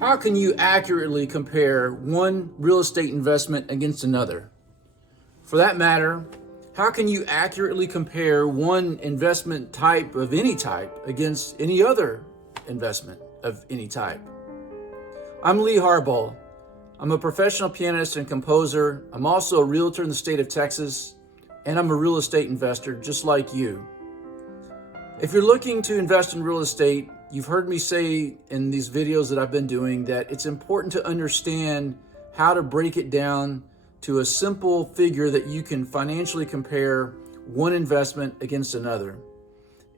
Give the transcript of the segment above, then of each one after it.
How can you accurately compare one real estate investment against another? For that matter, how can you accurately compare one investment type of any type against any other investment of any type? I'm Lee Harbaugh. I'm a professional pianist and composer. I'm also a realtor in the state of Texas, and I'm a real estate investor just like you. If you're looking to invest in real estate, you've heard me say in these videos that I've been doing that it's important to understand how to break it down to a simple figure that you can financially compare one investment against another.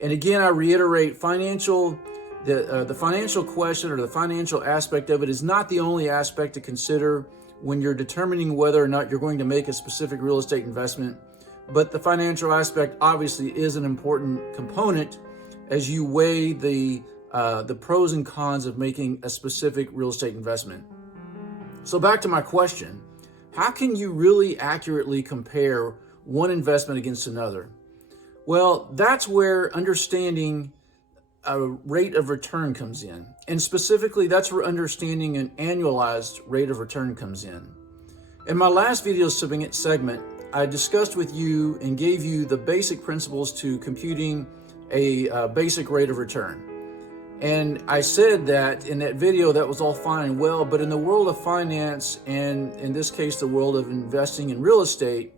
And again, I reiterate, the financial question or the financial aspect of it is not the only aspect to consider when you're determining whether or not you're going to make a specific real estate investment. But the financial aspect obviously is an important component as you weigh the pros and cons of making a specific real estate investment. So back to my question, how can you really accurately compare one investment against another? Well, that's where understanding a rate of return comes in. And specifically, that's where understanding an annualized rate of return comes in. In my last video segment, I discussed with you and gave you the basic principles to computing a basic rate of return. And I said that in that video, that was all fine and well, but in the world of finance, and in this case, the world of investing in real estate,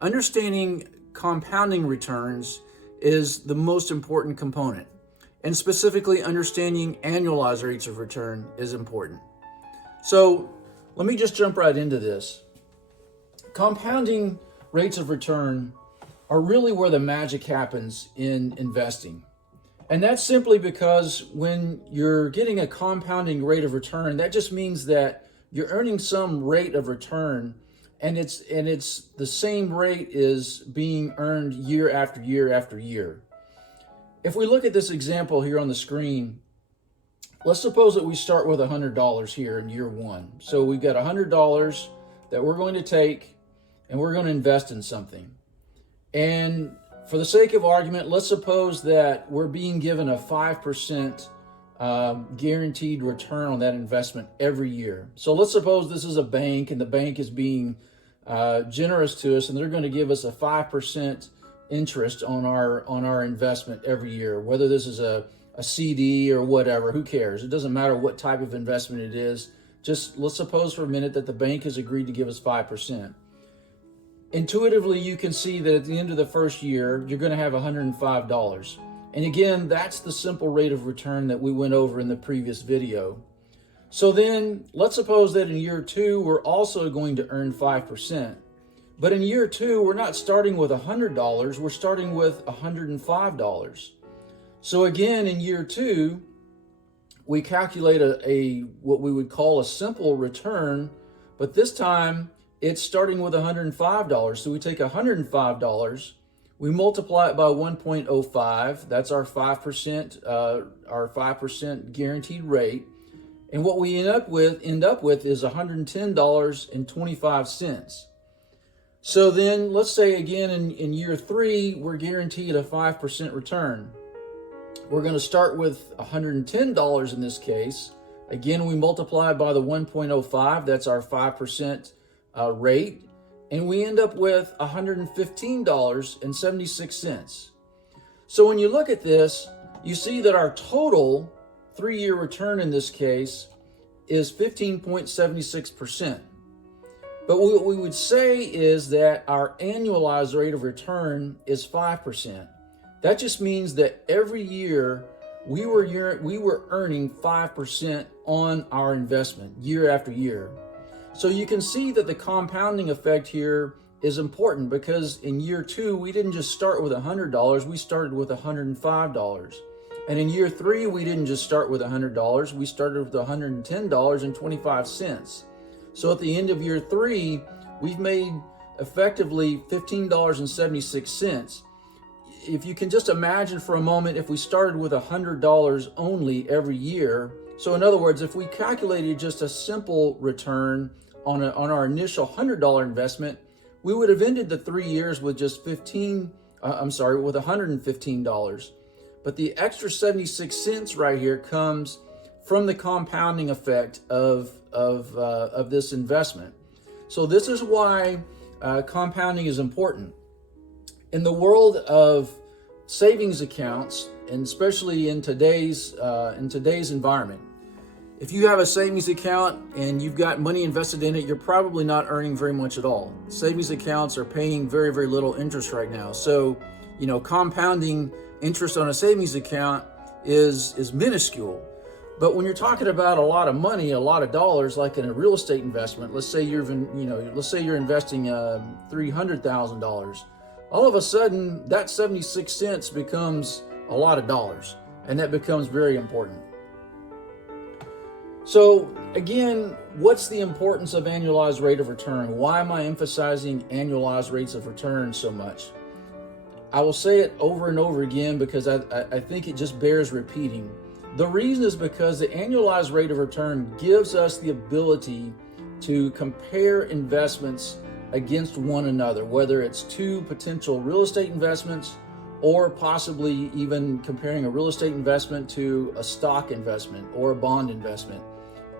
understanding compounding returns is the most important component. And specifically, understanding annualized rates of return is important. So let me just jump right into this. Compounding rates of return are really where the magic happens in investing. And that's simply because when you're getting a compounding rate of return, that just means that you're earning some rate of return, and it's the same rate is being earned year after year after year. If we look at this example here on the screen, let's suppose that we start with $100 here in year one. So we've got $100 that we're going to take and we're going to invest in something. And for the sake of argument, let's suppose that we're being given a 5% guaranteed return on that investment every year. So let's suppose this is a bank and the bank is being generous to us and they're going to give us a 5% interest on our investment every year, whether this is a CD or whatever, who cares? It doesn't matter what type of investment it is. Just let's suppose for a minute that the bank has agreed to give us 5%. Intuitively, you can see that at the end of the first year, you're going to have $105. And again, that's the simple rate of return that we went over in the previous video. So then let's suppose that in year two, we're also going to earn 5%. But in year two, we're not starting with $100, we're starting with $105. So again, in year two, we calculate what we would call a simple return, but this time it's starting with $105. So we take $105, we multiply it by 1.05, that's our 5% guaranteed rate. And what we end up with is $110.25. So then let's say again in year three, we're guaranteed a 5% return. We're going to start with $110 in this case. Again, we multiply by the 1.05, that's our 5% rate, and we end up with $115.76. So when you look at this, you see that our total 3-year return in this case is 15.76%. But what we would say is that our annualized rate of return is 5%. That just means that every year we were earning 5% on our investment year after year. So you can see that the compounding effect here is important because in year two, we didn't just start with $100, we started with $105. And in year three, we didn't just start with $100, we started with $110.25. So at the end of year three, we've made effectively $15.76. If you can just imagine for a moment, if we started with $100 only every year, so in other words, if we calculated just a simple return on our initial $100 investment, we would have ended the 3 years with just with $115. But the extra 76 cents right here comes from the compounding effect of this investment. So this is why compounding is important. In the world of savings accounts, and especially in today's environment, if you have a savings account and you've got money invested in it, you're probably not earning very much at all. Savings accounts are paying very, very little interest right now. So, compounding interest on a savings account is minuscule. But when you're talking about a lot of money, a lot of dollars, like in a real estate investment, let's say you're investing $300,000. All of a sudden, that 76 cents becomes a lot of dollars, and that becomes very important. So again, what's the importance of annualized rate of return? Why am I emphasizing annualized rates of return so much? I will say it over and over again because I think it just bears repeating. The reason is because the annualized rate of return gives us the ability to compare investments against one another, whether it's two potential real estate investments or possibly even comparing a real estate investment to a stock investment or a bond investment.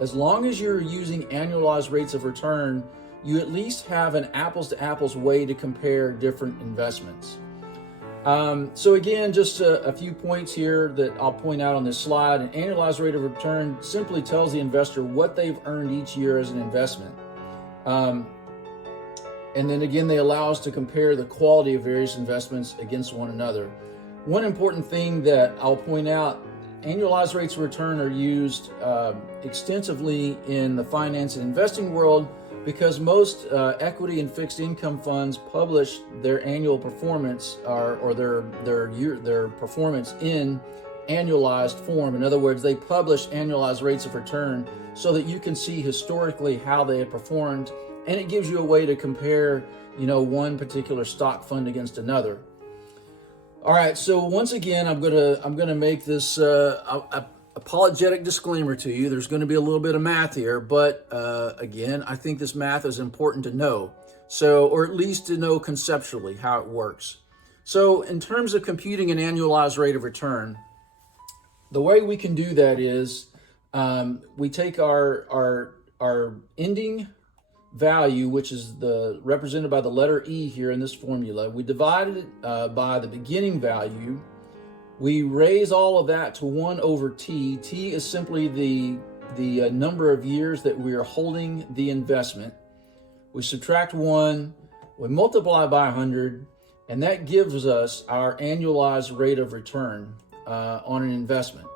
As long as you're using annualized rates of return, you at least have an apples to apples way to compare different investments. So again, just a few points here that I'll point out on this slide. An annualized rate of return simply tells the investor what they've earned each year as an investment. And then again, they allow us to compare the quality of various investments against one another. One important thing that I'll point out, annualized rates of return are used extensively in the finance and investing world because most equity and fixed income funds publish their annual performance or their performance in annualized form. In other words, they publish annualized rates of return so that you can see historically how they have performed, and it gives you a way to compare, one particular stock fund against another. All right, so once again, I'm gonna make this apologetic disclaimer to you. There's going to be a little bit of math here, but again, I think this math is important to know. So, or at least to know conceptually how it works. So, in terms of computing an annualized rate of return, the way we can do that is we take our ending value, which is represented by the letter E here in this formula. We divide it by the beginning value. We raise all of that to 1 over T. T is simply the number of years that we are holding the investment. We subtract 1, we multiply by 100, and that gives us our annualized rate of return on an investment.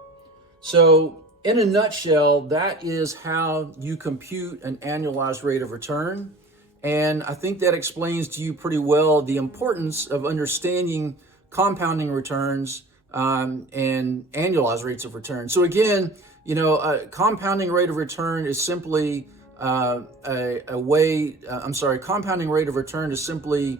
So in a nutshell, that is how you compute an annualized rate of return. And I think that explains to you pretty well the importance of understanding compounding returns and annualized rates of return. So again, a compounding rate of return is simply compounding rate of return is simply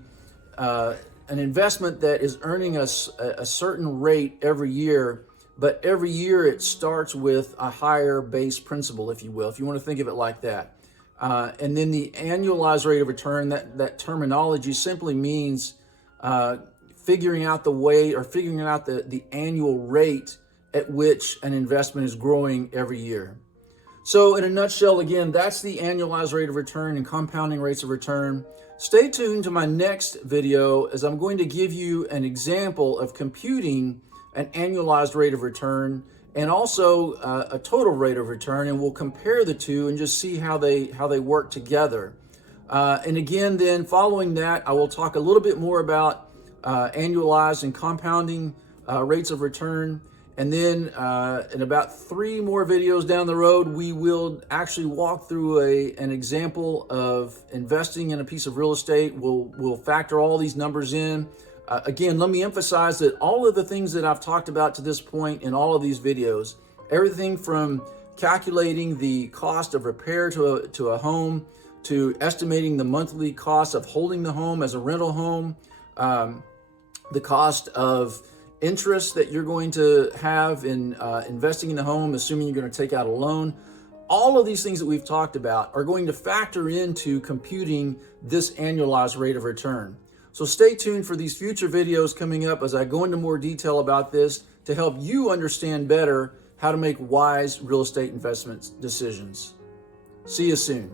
an investment that is earning us a certain rate every year, but every year it starts with a higher base principal, if you will, if you want to think of it like that. And then the annualized rate of return, that terminology simply means figuring out the annual rate at which an investment is growing every year. So in a nutshell, again, that's the annualized rate of return and compounding rates of return. Stay tuned to my next video as I'm going to give you an example of computing an annualized rate of return and also a total rate of return, and we'll compare the two and just see how they work together. And again, then following that, I will talk a little bit more about annualized and compounding rates of return. And then in about 3 more videos down the road, we will actually walk through an example of investing in a piece of real estate. We'll factor all these numbers in. Again, let me emphasize that all of the things that I've talked about to this point in all of these videos, everything from calculating the cost of repair to a home, to estimating the monthly cost of holding the home as a rental home, the cost of interest that you're going to have in investing in the home, assuming you're going to take out a loan. All of these things that we've talked about are going to factor into computing this annualized rate of return. So stay tuned for these future videos coming up as I go into more detail about this to help you understand better how to make wise real estate investment decisions. See you soon.